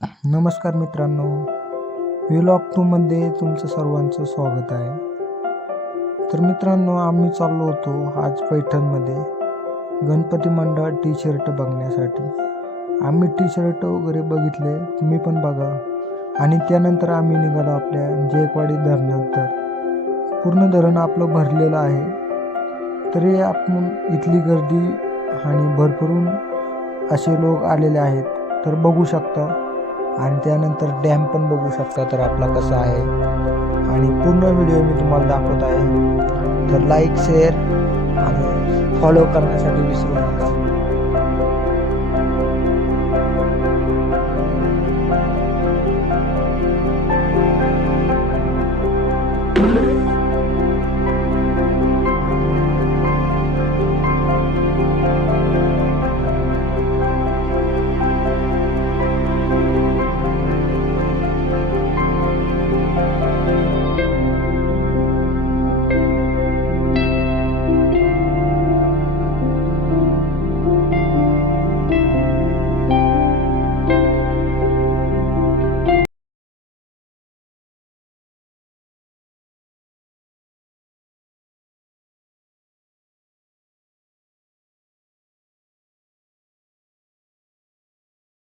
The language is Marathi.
नमस्कार मित्रांनो, व्लॉग 2 मध्ये तुमचं सर्वांचं स्वागत आहे. तर मित्रांनो, आम्ही चाललो होतो आज पैठणमध्ये गणपती मंडळ टी शर्ट बघण्यासाठी. आम्ही टी शर्ट वगैरे बघितले, तुम्ही पण बघा. आणि त्यानंतर आम्ही निघालो आपल्या जायकवाडी धरणात. तर पूर्ण धरण आपलं भरलेलं आहे. तरी आपण इथली गर्दी आणि भरपूर असे लोक आलेले आहेत, तर बघू शकता. आणि त्यानंतर डॅम पण बघू शकता तर आपला कसा आहे. आणि पूर्ण व्हिडिओ मी तुम्हाला दाखवत आहे. तर लाईक, शेअर आणि फॉलो करण्यासाठी विसरू नका.